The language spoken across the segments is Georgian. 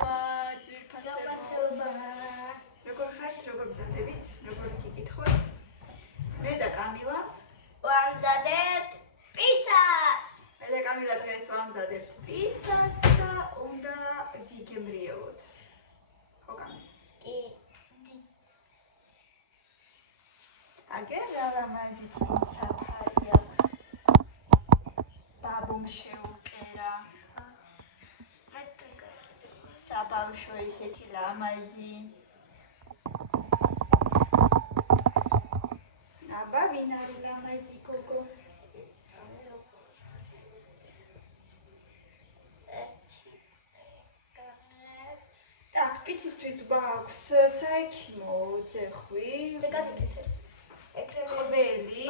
მადლობა ძვირფასებო. როგორ ხართ, როგორ ბრძანდებით, როგორ გიკითხოთ? მე და კამილა ვამზადებთ პიცას. მე და კამილა დღეს ვამზადებთ პიცას და უნდა ვიგემრიელოთ. ხო კამი? კი. აგერ რა ლამაზი წინსაფარი აქვს. ბაბუმ შეუკერა. საბავშვო ისეთი ლამაზი. აბა ვინ არის ლამაზი გოგო? Так, პიცისთვის გვაქვს საექიმო ძეხვი. და გავიკეთე. ხველი,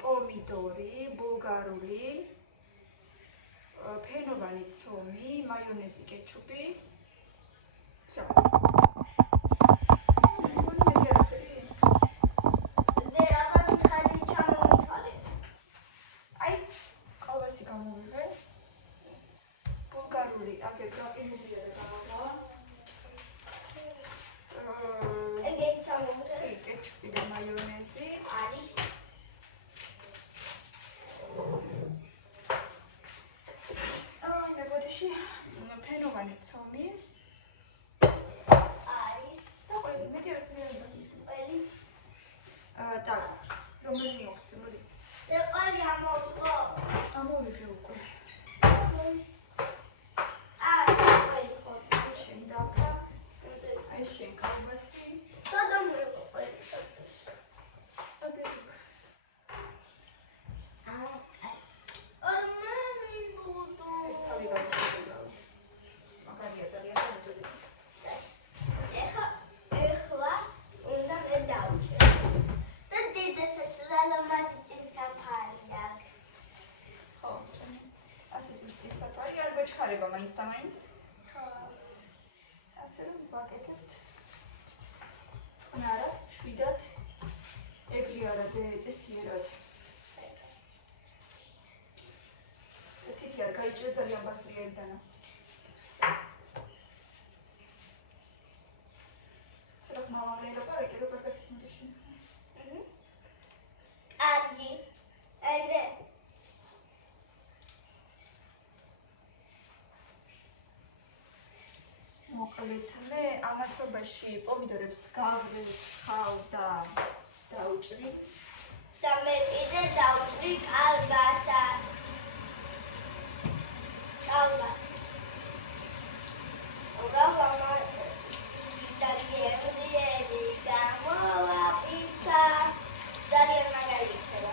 პომიდორი, ბულგარული, ფენოვანი ცომი, მაიონეზი, კეჩუპი. Всё. აი, კალბასი გამოვიღე. ბულგარული, აგერ გაყინულია და გამოგვა. კეჩუპი და მაიონეზი არის ნებოდიში ფენოვანი ცომი არის და ყველი მეტი არ ყველი და რომელი მოგცე მოდი და ყველი ამოვიღო ამოვიღე უკვე ყველი ხო შენ დაკა აი შენ კალბასი სადამიღო ყველი ჩხარება მაინც და მაინც. ხო. ასე რომ ვაკეთებთ. წყნარად, შვიდად. ეგრე არა წესიერად. თითი არ გაიჭრე ძალიან ბასრიერი დანა. ცოტა მამაღლე ლაპარაკი როგორ გაგისმოდიში. კარგი. ეგრე მოკლედ მე ამასობაში პომიდორებს გავხავ და დაუჭრი და მე კიდე დავჭრი კალბასას. ძალიან მაგარი იქნება.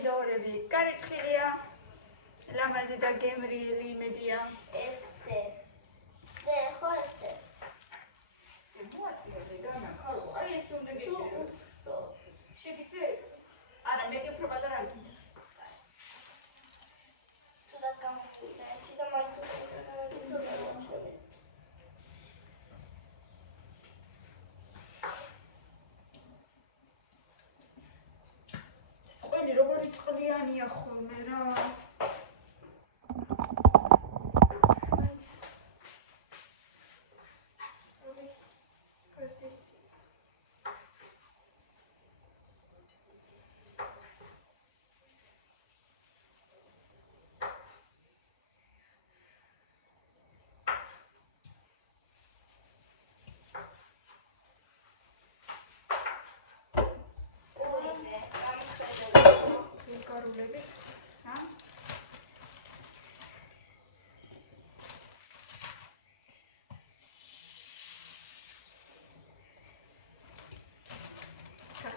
პომიდორები კარიცხილია ლამაზი და გემრიელი იმედია ესე და ხო ესე მოაწიე დანა ხალო აი ეს უნდა გიჩვენოს შეგიცე არა მეტი უფრო პატარა არ გინდა ცუდად გამოვიდა ერთი და მაინც ყველი როგორი წყლიანია ხოლმე რა ბულგარულებიც,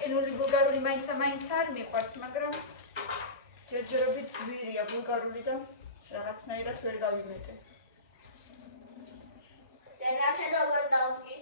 ყინული ბულგარული მაინც და მაინც არ მიყვარს, მაგრამ ჯერჯერობით ძვირია ბულგარული და რაღაცნაირად ვერ გავიმეტე. ნახე როგორ დავკი.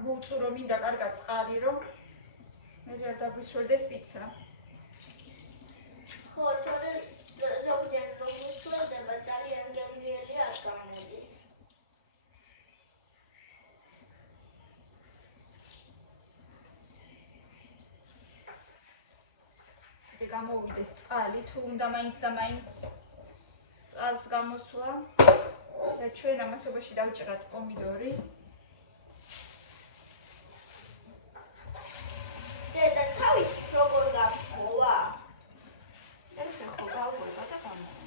მოვწურო მინდა კარგად წყალი, რომ მე არ დაგვისვერდეს პიცა. ხო, თორე ზოგჯერ რომ ვისვერდება, ძალიან გემრიელი არ გამოდის. გამოვიდეს წყალი, თუ უნდა მაინც და მაინც წყალს გამოსვლა და ჩვენ ამასობაში დავჭრათ პომიდორი. დედა თავის როგორ გასულა? ესე ხო გავღვება და გამოვა.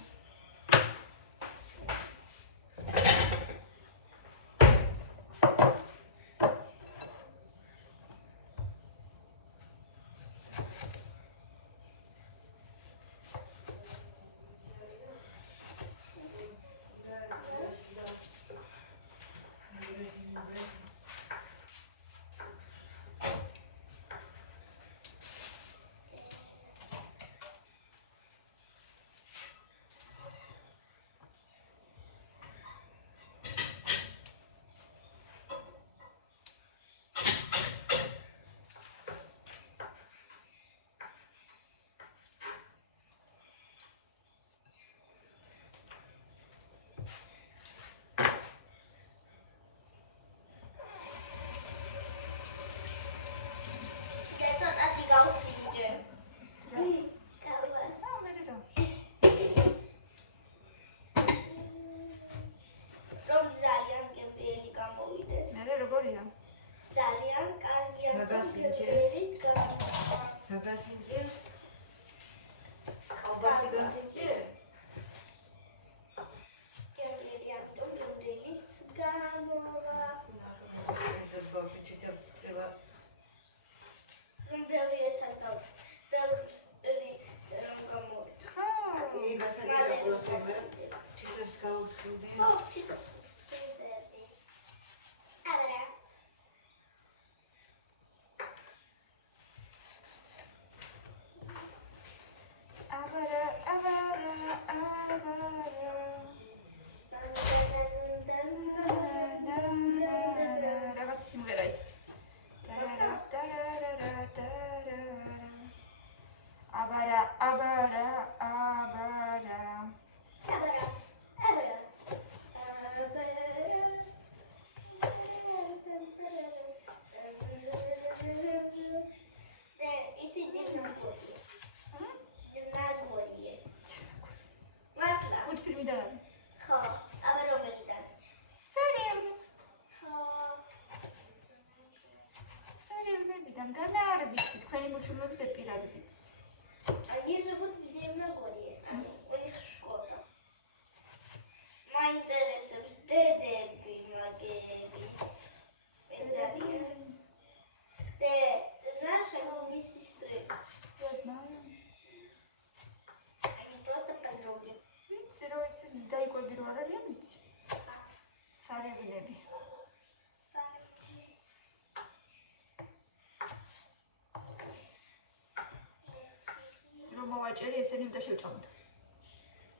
მოვაჭერი, ესენი უნდა შევჭამოთ.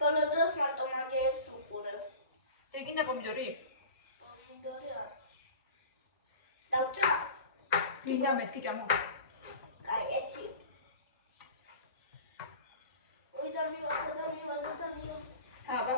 ბოლო დროს მარტო მაგეებს უყურებ. გინდა პომიდორი? პომიდორი არ. დავჭრა? გინდა მეთქი ჭამო? კაი, ერთი. დამივარ. აბა.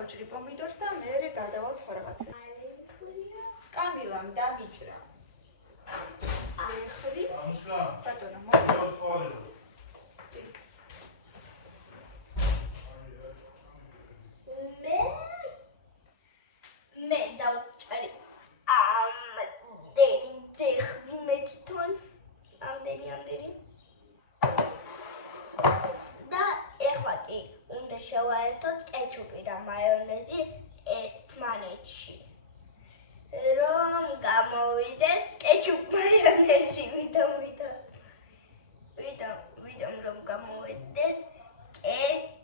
დავჭრი პომიდორს და მე გადავალ სხვა რაღაცა. კამილამ დავიჭრა. ციხრი. ბატონო, მე დავჭრი მე თვითონ ამდენი და ეხლა კი უნდა შევაერთოთ კეჩუპი და მაიონეზი ერთმანეთში რომ გამოვიდეს კეჩუპ მაიონეზი ვიდამ რომ გამოვიდეს კეჩ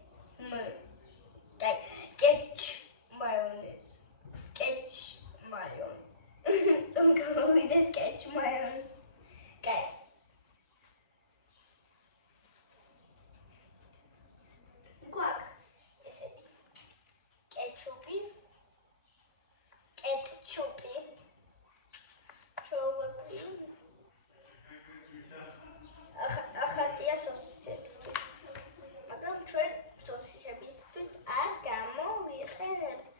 მაიონეზ რომ გამოვიდეს კეჩ მაიონეზ კაი კეჩუპი ჩოვები ახალია სოსისებისთვის მაგრამ ჩვენ სოსისებისთვის არ გამოვიყენებთ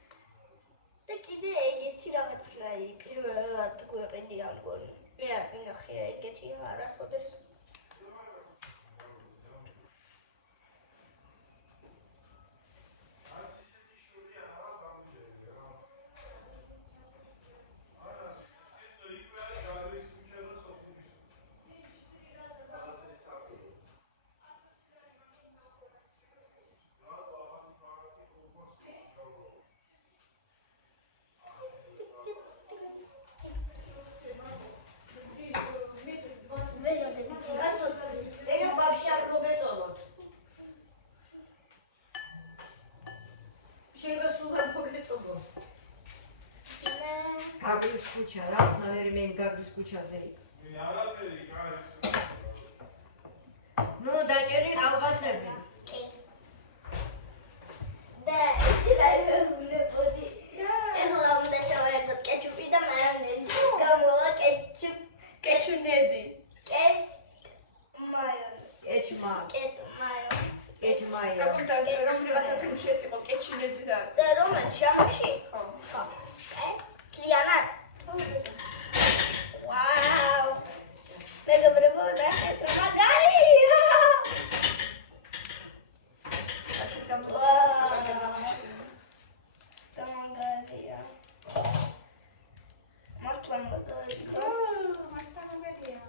და კიდე ეგეთი რაღაცნაირი პირველად გვეყენია მგონი მე არ მინახია ეგეთი არასოდეს გაგრის ქუჩა რა, ნავერი მე გაგრის ქუჩაზე. ნუ დაჭერი კალბასები. კი. და ცილაებუნებოდი. ეხლა უნდა შევაერთოთ კეჩუპი და მაიონეზი. გამოვა კეჩუნეზი. კეჩმაიო. რომ რაღაცა ფილმში იყო კეჩინეზი და რომელში ამაში? ხო. Liana. Wow. Mega bravo da magari. Magari. Martla magari. Martla magari.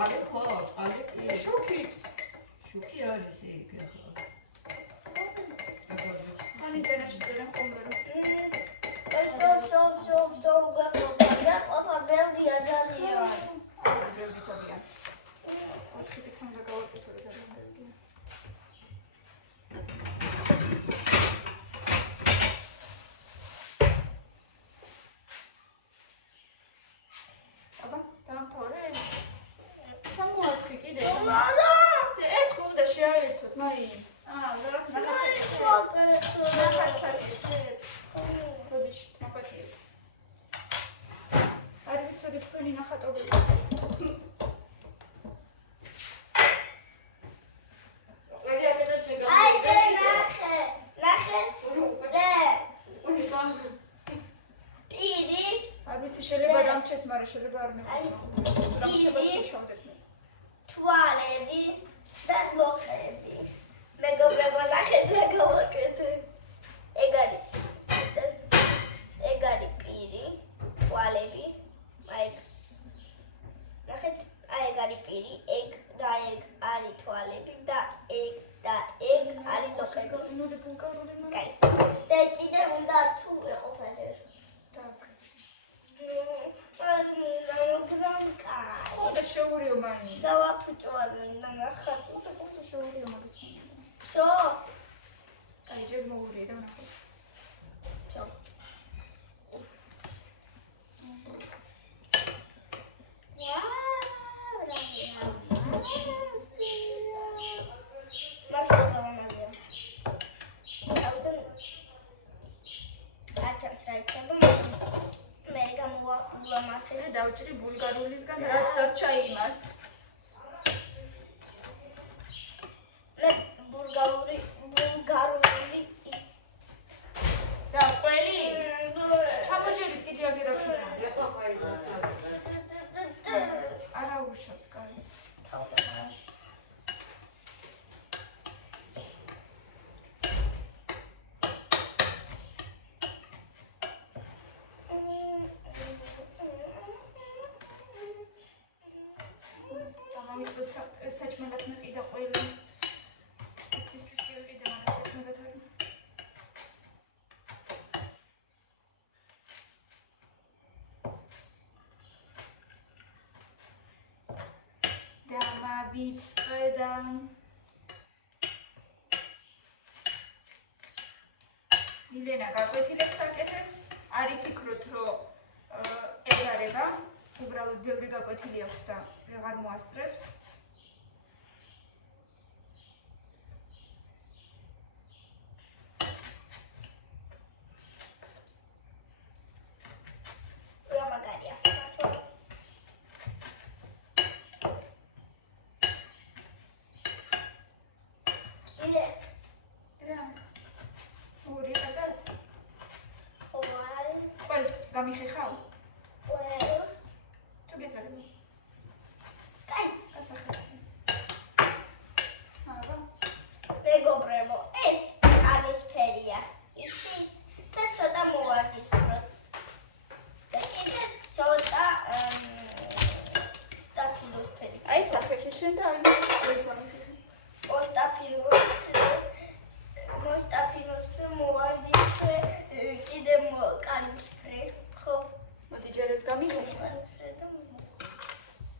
წყალი ხო, წყალი კი. შუქიც. შუქი არის იქ ახლა. ხან ინტერნეტში წერენ ხოლმე. ყოფა ბევრია ძალიან. ბევრი ძალიან. 4 პიცა უნდა გავაკეთო ძალიან ბევრია. აბა, დამთავრე. ჩამოასხი კიდე. ეს ხო უნდა შეაერთოთ, მაინც. რაღაც როდეში მოგაწიეთ. არ ვიცოდი თქვენი ნახატობები. შეიძლება დამჩეს, მაგრამ შეიძლება არ მეხოს. თვალები და ლოყები. მეგობრებო, ნახეთ რა გავაკეთე. ეგ არის პირი, თვალები. აი ნახეთ, ეგ არის პირი, ეგ და ეგ არის თვალები და ეგ არის ლოყები. კაი. და კიდე უნდა თუ ეყოფათ ეს. და შეურიო მაინც. დავაფუჭვარი და ნახატ. და შეურიო მაგას. სო. აი ჯერ მოურიე და ნახე. სო. დავჭრი ბულგარულისგან რაც დარჩა იმას. ბულგარული რა ყველი? ჩამოჭერით კიდე აგერაფში. არა უშავს კარი. საჭმელად მეყიდა ყველი. იცისთვის მივიყიდა, მაგრამ საჭმელად არ. დამავიწყდა. მილენა გაკვეთილებს აკეთებს. არ იფიქროთ, რომ ეზარება. უბრალოდ ბევრი გაკვეთილი აქვს და ვეღარ მოასწრებს. გამიხეხავ? ყველს. თუ გესაგები. კაი. გასახեցი. აბა. მეგობრებო, ეს კანის ფერია. იცით? და ცოტა მოვარდისფროც. და კიდე ცოტა სტაფილოს ფერი. აი სახეში შენ და აი მოსტაფილოს ფერი მოვარდისფრე, კიდე კანის ფერი. ხო. მოდი ჯერ ეს გამიხეხე.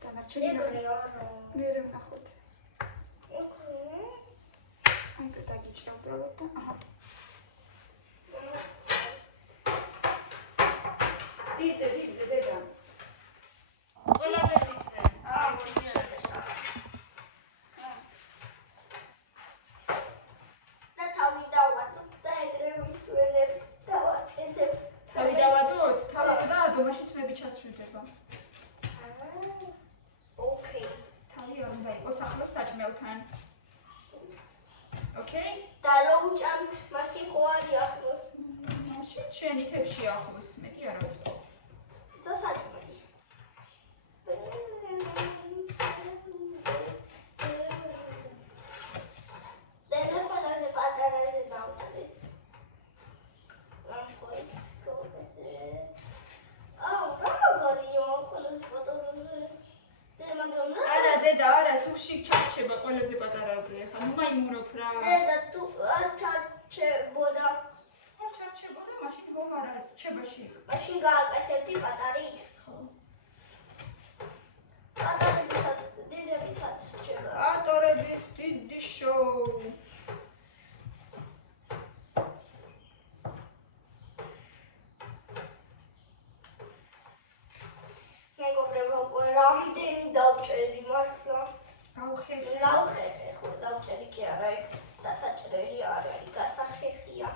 დანარჩენი მერე ვნახოთ. აი და დაგიჭრა უბრალოდ და აჰა. დიძე დედა. ყველაზე დიძე. და თავი დავატო და ეგრე მისვენებ დავაკეთებ. თავი დავადოთ? თავი დაადო, მაშინ თმები ჩაცვლდება. ოკეი. თავი არ უნდა იყოს ახლოს საჭმელთან. ოკეი? და რო უჭამთ, მაშინ ხო არის ახლოს. მაშინ შენი თებში ახლოს, მეტი არ აქვს. და საჭმელი. და ყველაზე პატარაზე დავჭრე. არა თუ შიგ ჩარჩება ყველაზე პატარაზე, ხა ნუ მაიმურობ რა. და თუ არ ჩარჩებოდა, არ ჩარჩებოდა, მაშინ მომარა რჩება შიგ. მაშინ გააკეთებდი პატარით. პატარებითაც დიდებითაც რჩება. პატორების დიდი შოუ. მეგობრებო, უკვე რამდენი დავჭერი მართლა. გავხერე. ლავხეხე ხო დავჭერი კი არა, ეგ დასაჭრელი არ არის, გასახეხია.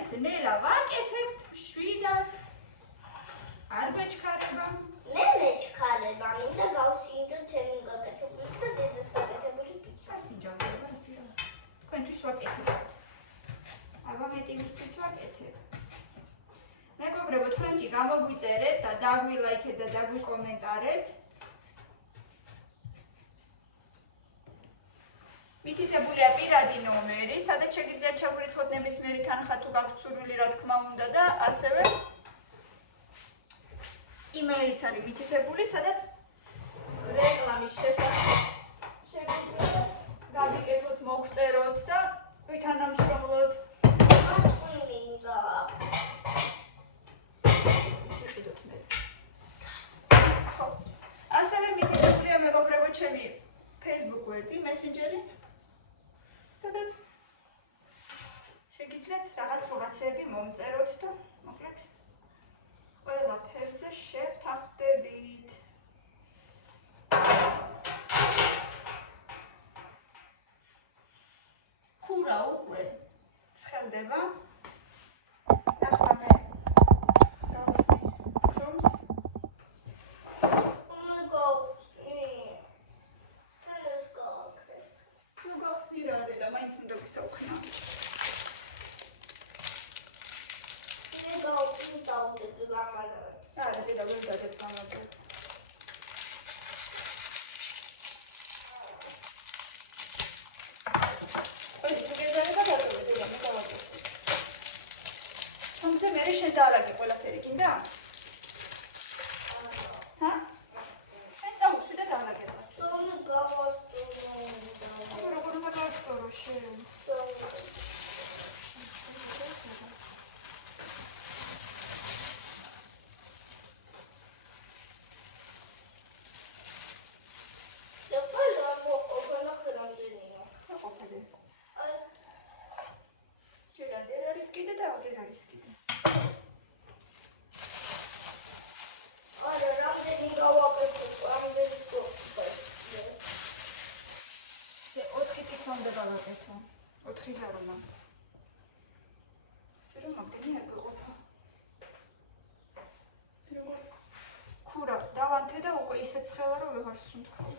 ეს ნელა ვაკეთებთ შვიდად. არ მეჩქარება. მე მეჩქარება, მინდა გავსინჯო ჩემი გაკეთებული და დედას გაკეთებული პიცა. სასინჯავდება ისე. თქვენთვის ვაკეთებ. აბა მეტივისთვის ვაკეთებ. მეგობრებო, თქვენ კი გამოგვიწერეთ და დაგვილაიქეთ და დაგვიკომენტარეთ. მითითებულია პირადი ნომერი, სადაც შეგიძლიათ ჩაგვირიცხოთ ნებისმიერი თანხა თუ გაქვთ სურვილი, რა თქმა უნდა და ასევე იმეილიც არის მითითებული, სადაც რეკლამის შესახებ შეგიძლიათ გავიკეთოთ, მოგწეროთ და ვითანამშრომლოთ. მინდა. ვიყიდოთ მე. ხო. ასევე მითითებულია მეგობრებო ჩემი Facebook გვერდი, Messenger-ი, სადაც შეგიძლიათ რაღაცები მომწეროთ და მოკლედ ყველაფერზე შევთანხმდებით. ქურა უკვე ცხელდება. ახლა მე გავხსნი ცომს. ნუ გავხსნი რა და მაინც უნდა ვისაუხნა. არა, დედა ვერ დადებ გამაძე. ოი, თუ გეზარება დაწოვე დედა, მე გავაკეთე. თუმცა მე შენ დაალაგე ყველაფერი, გინდა? ჰა? შენ წავუსვი და დაალაგე რაღაც. როგორ უნდა გავსწორო შენ? ოთხი ჟარომა. ისე რომ მაგდენი არ გვიყოფა. ქურა დავანთე და უკვე ისე ცხელა რომ ვეღარ სუნთქავ.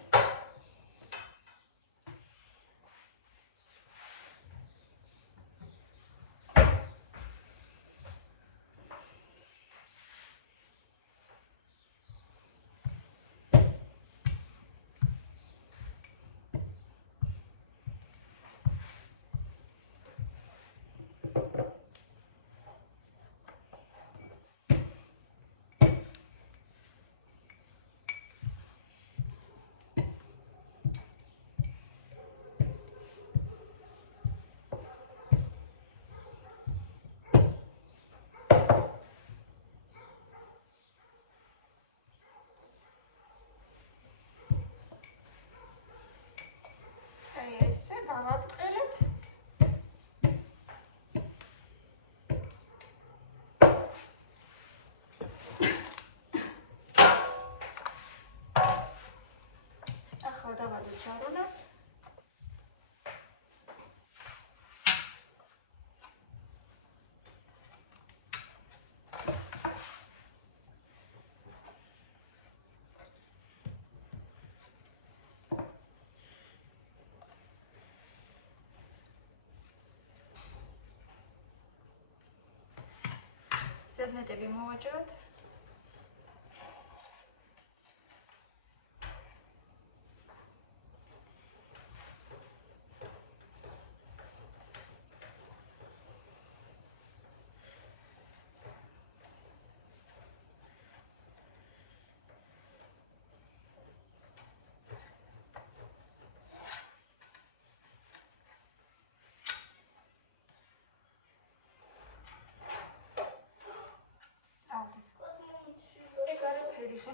გავაბრყელეთ. ახლა დავადოთ ჟარონას. ზედმეტები მოვაჭროთ.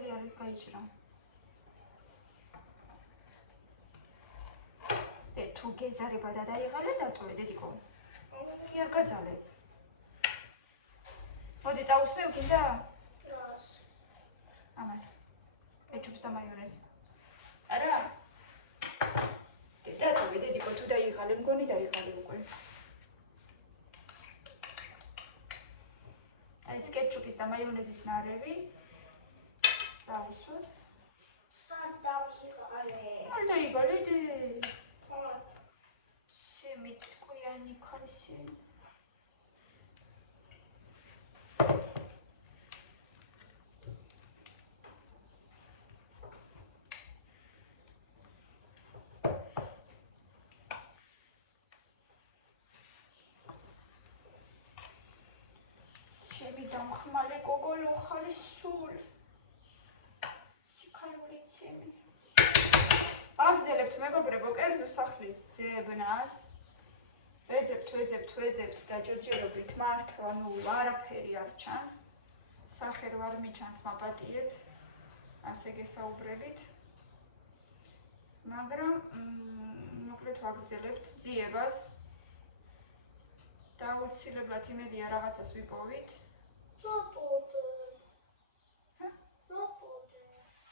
კარი არ გაიჭრა. თუ გეზარება და დაიღალე დატოვე დედიკო. კი არ გაძალე. მოდი წავუსმევ კიდე? ამას. კეჩუპს და მაიონეზს. არა? დატოვე დედიკო თუ დაიღალე, მგონი დაიღალე უკვე. ეს კეჩუპის და მაიონეზის ნარევი. წავუსვოთ. სად დავიღალე? არ დაიღალე დე. მით კვიანი ქალსი. შემიდამხმალე გოგოლო ხალი სულ. სიქალური ცემი. აგზელებთ მეგობრებო კერძო სახლის ძებნას. ვეძებთ და ჯერჯერობით მართლა არაფერი არ ჩანს. სახე რო არ მიჩანს მაპატიეთ. ასე გესაუბრებით. მაგრამ მოკლედ ვაგრძელებთ ძიებას. დაუცილებლად იმედია რაღაცას ვიპოვით.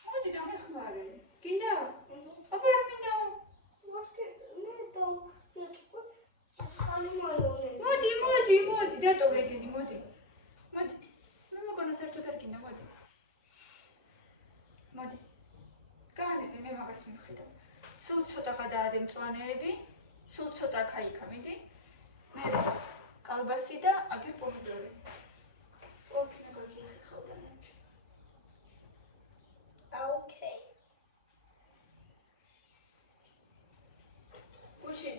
მოდი დამეხმარე. გინდა? აბა არ მინდა. მოდი, დატოვე ეგენი, მოდი. მე მოგონა საერთოდ არ გინდა, მოდი. გაანებე, მე მაგას მივხედავ. სულ ცოტა გადაადე მწვანეები, სულ ცოტა აქა-იქა მიდი. მე კალბასი და აგერ პომიდორი. ყველს მე გაგიხეხავ და ნაჩვენს. Okay. გუში,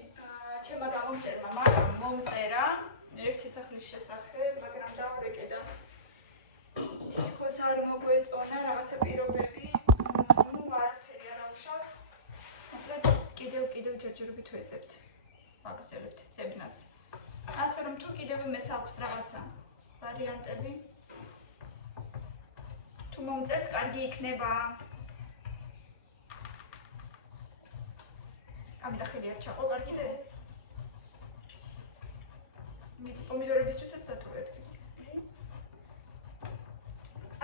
ჩემმა გამომწერმა მაგამ მომწერა ერთი სახლის შესახებ, მაგრამ დავრეკე და თითქოს არ მოგვეწონა რაღაცა პირობები. არაფერი არ აუშავს. მოკლედ კიდევ ჯერჯერობით ვეძებთ. ვაგრძელებთ ძებნას. ასე რომ თუ კიდევ იმეს აქვს რაღაცა ვარიანტები, თუ მომწერთ, კარგი იქნება. ამით ახალი არ ჩაყო კარგიდე? მიდი პომიდორებისთვისაც დატოვეთ.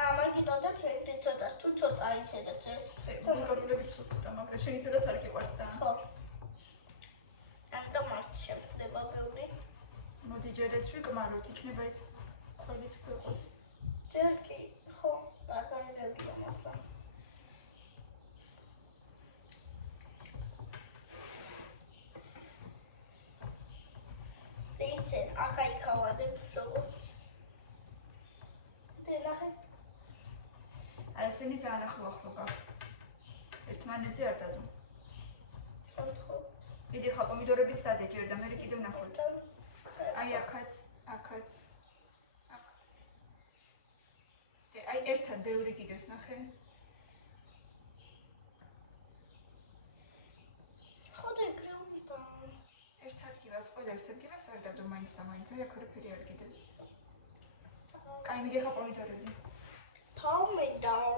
ამაგიდო და ფექტი ცოტას თუ ცოტა ისედაც ეს. პომიდორებიც ცოტა, მაგრამ შენ ისედაც არ გიყვარს რა. ხო. ამიტომ არც შეხვდება ბევრი. მოდი ჯერ ეს ვიკმაროთ, იქნება ეს ყველიც ქვეყოს. ჯერ კი, ხო, რაგანებია მაგრამ. ისე აქა-იქა ვადებ როგორც. ნახე. ესენი ძალიან ახლო გაქვს. ერთმანეთზე არ დადო. ხო. მიდი ხა პომიდორებიც დადე ჯერ და მე კიდევ ნახოთ. აი აქაც. აი ერთად ბევრი კიდევს ნახე. ხო და ეგრეულდა. ერთად გივას ყველა ერთად გივას არ დადო მაინც და მაინც აი აქ არაფერი არ კიდევს. კაი მიდი ხა პომიდორები. Pomidor.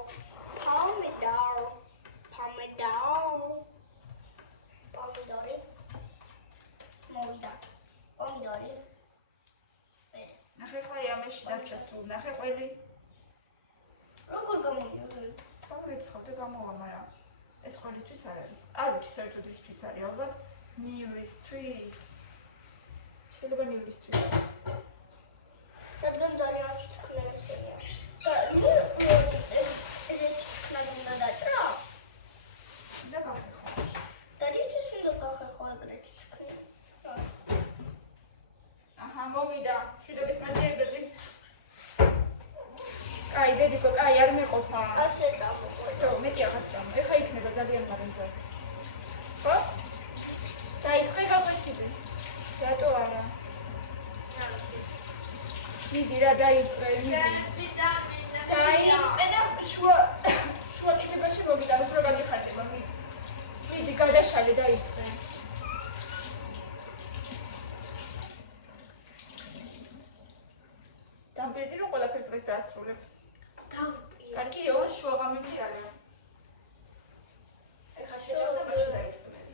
Pomidori. მოვიდა. პომიდორი. ნახე ხა ამაში დარჩა სულ, ნახე ყველი. როგორ გამომიოდი? დავრეცხავ და გამოვა, მაგრამ ეს ყველისთვის არ არის. არ ვიცი საერთოდ ისთვის არის, ალბათ ნიურისთვის. შეიძლება ნიურისთვის. რადგან ძალიან თქნა ესეა. და ეს თქნა უნდა დაჭრა? და გახეხო. და ის უნდა გახეხო ეგრეთ თქნა. აჰა, მოვიდა. შვიდობის მაჯერებელი. კაი, დედიკო, კაი, არ მეყოფა. ასე წამოყვე. ხო, მეტი აღარ ჭამო. ეხა იქნება ძალიან მაგაზე. ხო? დაიწყე გაყვეციდე. რატო არა? მიდი რა დაიწყე, მიდი. დაიწყე და შუა კიდებაში მოგიტანოს რა გაგიხარდება, მიდი. მიდი, გადაშალე დაიწყე. დამბერდი რომ ყველაფერს დღეს დაასრულებ. დავპიე. კარგიო, შუაღამები არა. ეხლა შეჭამდა მაშინ დაიწყმელი.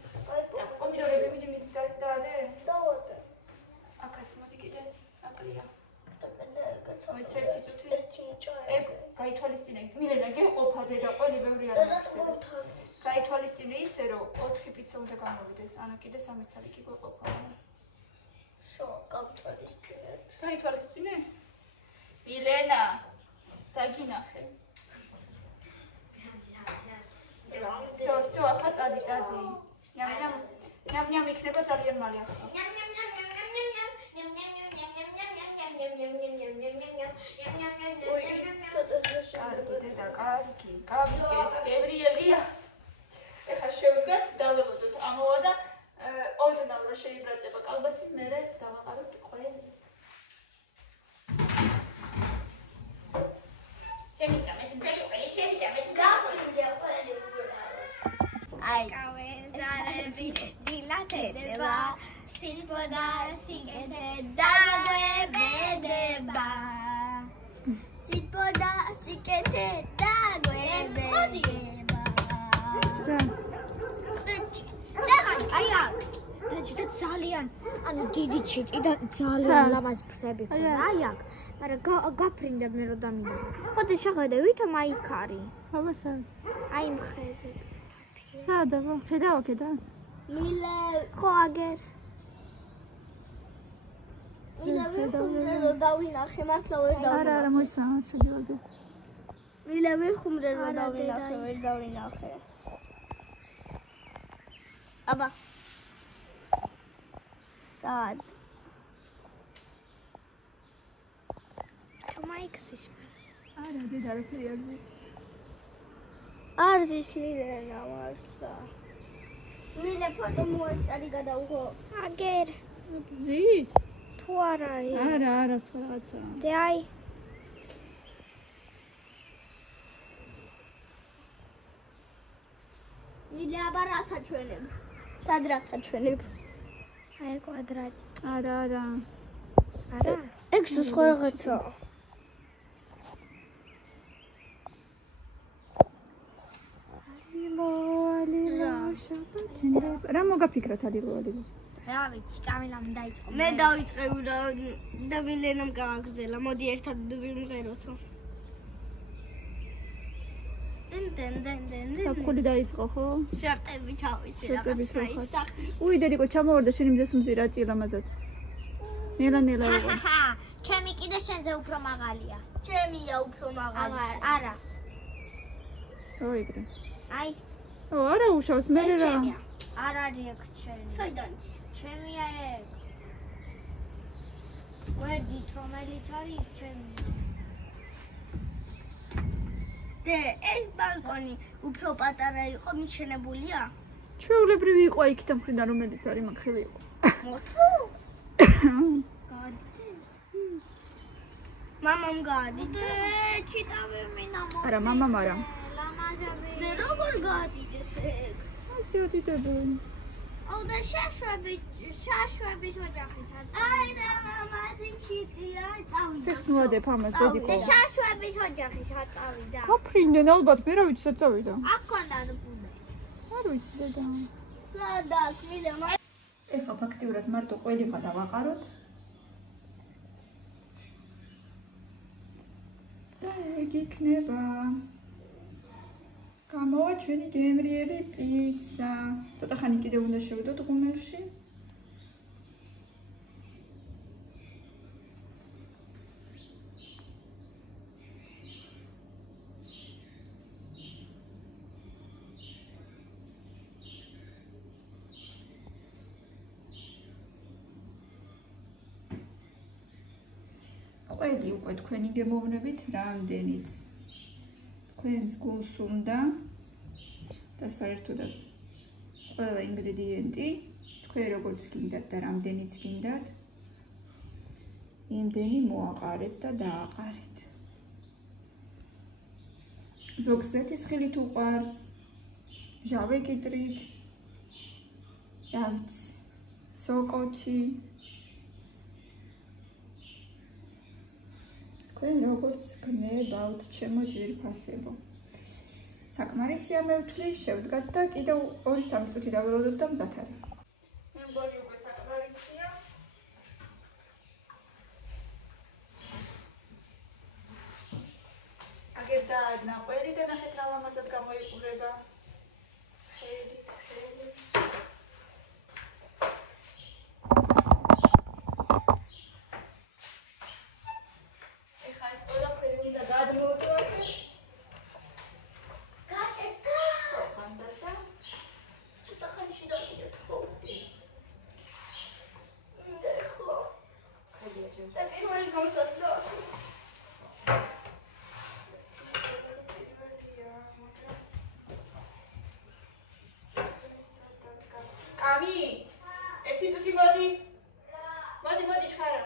და პომიდორები მიდი დაადე. დავადე. აქაც მოდი კიდე აკლია. და მე მოიც ერთი წუთი. ერთი ნიჭაა. ეგ გაითვალისწინე. მილენა გეყოფა დედა ყველი ბევრი არ მაქვს. გაითვალისწინე ისე რომ 4 პიცა უნდა გამოვიდეს. ანუ კიდე 3 წელი კი გვეყოფა. შო გავთვალისწინე. გაითვალისწინე? მილენა დაგინახე. სო, ახლა წადი. ნამ იქნება ძალიან მალე ახლა. კარგი დედა, კარგი, გავიგეთ, გებრიელია. ეხლა შევდგათ, დავებოდოთ ამოვა და ოდნავ რა შეიბრაწება კალბასი, მერე დავაყაროთ ყველი. შემიჭამეს, მთელი ყველი შემიჭამეს. გავხინჯე ყველი. აი კავეზარები დილათედება სილბოდა სიგეთე დაგვებედება სილბოდა სიგეთე დაგვებედება აი და ძალიან ანუ დიდი ჩიტი და ძალიან ლამაზი ფრთები ხდება აი აქ მაგრამ გაფრინდა მე რომ დამიდე ხოდი შეხედე ვითომ აი იქ არის აბასა აი მხედე სადა ხედავ აქედა მილე ხო აგერ მილე რომ დავინახე მართლა ვერ დავინახე არა მოიცა შედიოდეს მილე ვერ ხუმრე რომ დავინახე ვერ დავინახე აბა სად ჩომაიქსის არა დედა რაფერი არ ზის არზის მილენა მართლა მილე ფოტო მოაწარი გადავღო აგერ ზის თუ არ არის არა სხვა რაღაცა და აი მილე აბა რა საჩვენებ სად რა საჩვენებ აი კვადრატი არა ეგ სხვა რაღაცა რა მოგაფიქრათ ალილო რა ვიცი კამილამ დაიწყო მე დავიწყე და მილენამ გააგზელა. მოდი ერთად ვიმღეროთო. დენ. საფხული დაიწყო ხო? შარტები თავისი შარტები რაღაცა ხო? ისახლის. უი დედიკო ჩამოვარდა შენი მზეს მზირა წილამაზად. ნელა ჩემი კიდე შენზე უფრო მაღალია ჩემია უფრო მაღალი. არა ოიგრე აი არა უშავს მე რა არ არის ეგ ჩემი საიდანც? ჩემია ეგ ვერდით რომელიც არის ჩემი და ეს ბალკონი უფრო პატარა იყო მიშენებულია? ჩვეულებრივი იყო იქით მხრიდან რომელიც არის მაგხელი იყო მოთო? გადის? მამამ გაადიდე, ჩიტავე მინამო. არა მამამ არა მე როგორ გაადიდეს ეგ? ასე ოდიდებული აუ და შაშვების ოჯახის აი რა მამაზი ჩიტია, წავიდა. ეს მოადებ ამას დედიკო და შაშვების ოჯახის აწავიდა აფრინდენ ალბათ მე რა ვიცი საწავიდა აქ კონდა ბუნე არ ვიცი დედა სადაც მიდე ეხლა ფაქტიურად მარტო ყველიღა დავაყაროთ და ეგ იქნება გამოვა ჩვენი გემრიელი პიცა ცოტა ხანი კიდე უნდა შევიდოთ ღუმელში ყველი უკვე თქვენი გემოვნებით რამდენიც თქვენს გულს უნდა და საერთოდაც ყველა ინგრედიენტი თქვენ როგორც გინდათ და რამდენიც გინდათ იმდენი მოაყარეთ და დააყარეთ ზოგს ზეთისხილით უყვარს ჟავე კიტრით დავით სოკოთი თქვენ როგორც გნებავთ ჩემო ძვირფასებო. საკმარისია მე ვთვლი, შევდგათ და კიდევ 2-3 წუთი დაველოდოთ და მზად არის. მე მგონი უკვე საკმარისია. აგერ დაადნა ყველი და ნახეთ რა ლამაზად გამოიყურება. ცხელი. ეხლა ეს ყველაფერი უნდა გადმოვდოთ. გაკეთა. ამზადა. ცოტა ხანში დავიდექო. ეხლა. ცხელია ჯერ. და პირველი გამზადდა. კამი, ერთი წუთი მოდი. მოდი ჩხარა.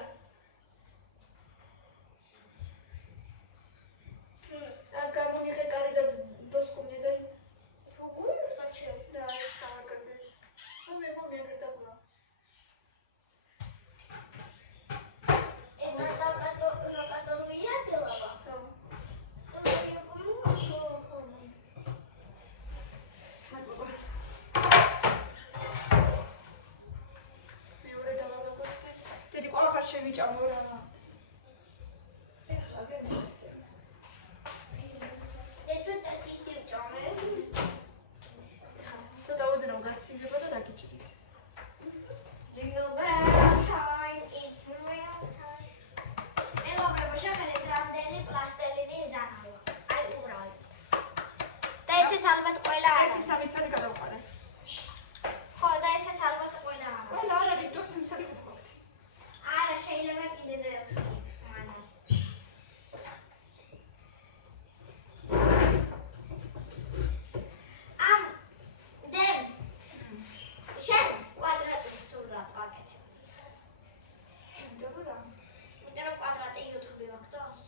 და გამომიღე კარი და დოსკვნე და როგორ საჩევ? და ეს გამარკაზე. მე აგერ დაგვრა. ენა ნაკატორია ძელაბა. ხო. მეორე დავაგოცხე. დიდი ყველაფარ შევიჭამო რა. ეხლა გემოცე. ცოტა ოდნავ გაცილდება და დაგიჭირით. Jingle bell time, it's real time. მეგობრებო, შეხედეთ რამდენი პლასტელინის დანალო. აი უბრალოდ. და ესეც ალბათ ყველა არ ერთი სამი სალი გადავყარე. ხო, და ესეც ალბათ ყველა არ ყველა არ არის, დოს იმ სალი ვქობთ. არა, შეიძლება კიდე ძელს კი. მანაც. დემ. შენ კვადრატი სულად ვაკეთებ. იმიტომ რა. იმიტომ რომ კვადრატი YouTube ვაკეთოს.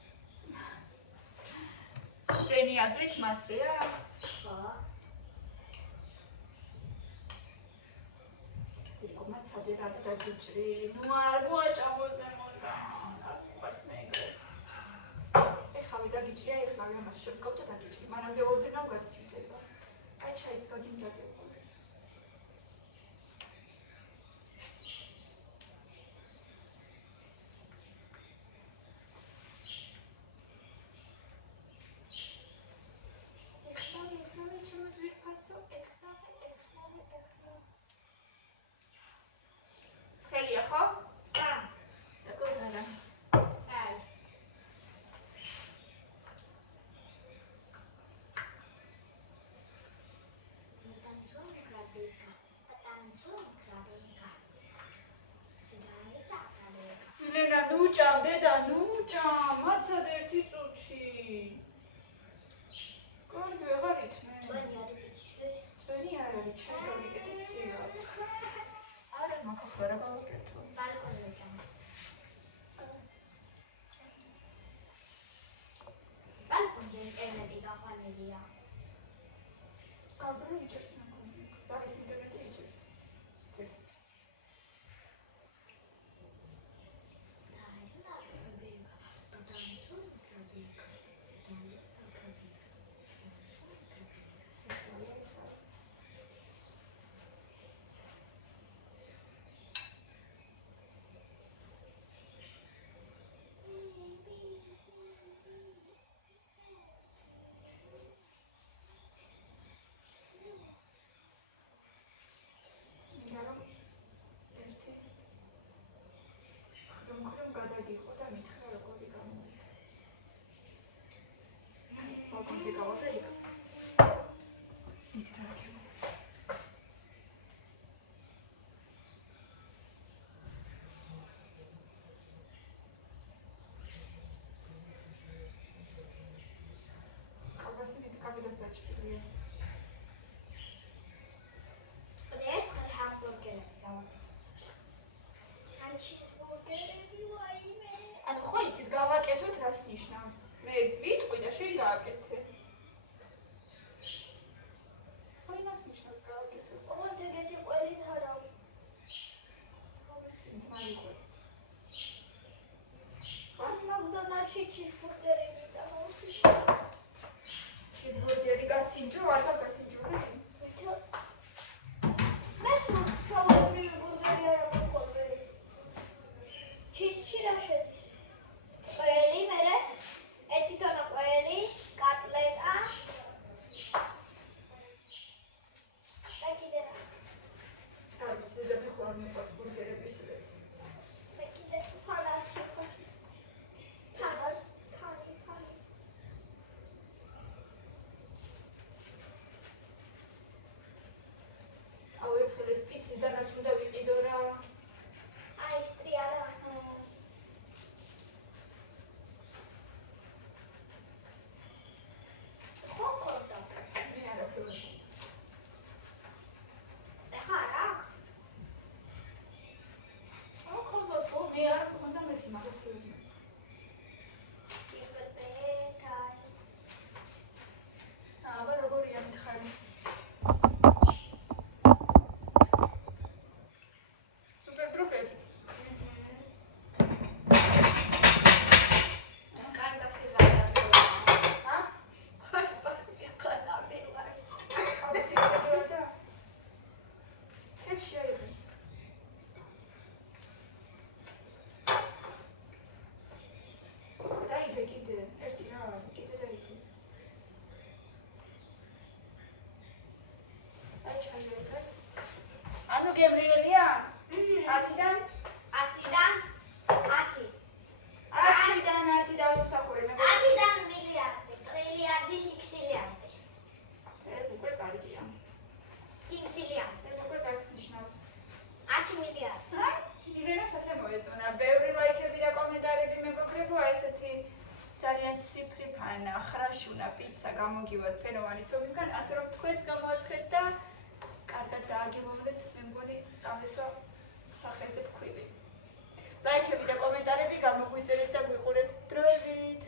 შენი აზრით მასეა? ხო. მაცადე რა დაგიჭრი. ნუ არ მოაჭამოზე მონდა. არც მეგრე. ეხლა დაგიჭრი, ეხლა ამას შევკავ და დაგიჭრი. მანამდე ოდნავ გაცივდება. აი ჩაიც გაგიმზადებ. ცხელია ხო? ნენა ნუჭამ, დედა ნუჭამ, მაცადე ერთი წუთი. კარგი აღარ ითმე. წვენი არ არის, ჩემ გავიკეთეთ სივა. არა, მაგახლა რა გავაკეთო. ინტერნეტი გაყვანილია. გაბრუნ იჭერს მეგონი. ზარის ინტერნეტი იჭერს. ეს ანუ ხო იცით გავაკეთოთ რას ნიშნავს? მე ვიტყვი და შენ გააკეთე. ხო იმას ნიშნავს გავაკეთოთ. ოღონდ ეგეთი ყველით არა. ვიცით მარიყვე. მაკდონალდში ჩიფუ შიშში რა შედის? ყველი, მერე ერთი თონა ყველი, კატლეტა. და კიდე რა? არის და მიხარ მიყვარს ბურგერების რეცი. მე კიდე ფანატი ვარ. ფანი. აუ ერთხელ ეს პიცის დანაც უნდა ვიყიდო რა. აი, სტრიალა. ხო, კორდა. მე არა ფეროს. ეხლა რა? აუ ხოდა ხო მე არ ხონდა მეთი მაგას ვიძინე. აბა როგორია მითხარი? სუპერ დროპები. ანუ გემრიელია? 10-დან? 10-დან 10. 10-დან 10 დავუსახურე მე. 10-დან მილიარდი, ტრილიარდი, სიქსილიარდი. უკვე კარგია. სიმსილიარდი. უკვე გაგსნიშნავს. 10 მილიარდი. ირენას ასე მოეწონა. ბევრი ლაიქები და კომენტარები მეგობრებო, ესეთი ძალიან სიფრი ფანა, ხრაშუნა პიცა გამოგივათ ფენოვანი ცომისგან, ასე რომ თქვენც გამოაცხეთ და კარგად დააგემოვნეთ, მე მგონი წამესვა სახეზე ვქვივი. ლაიქები და კომენტარები გამოგვიწერეთ და გვიყურეთ დროებით.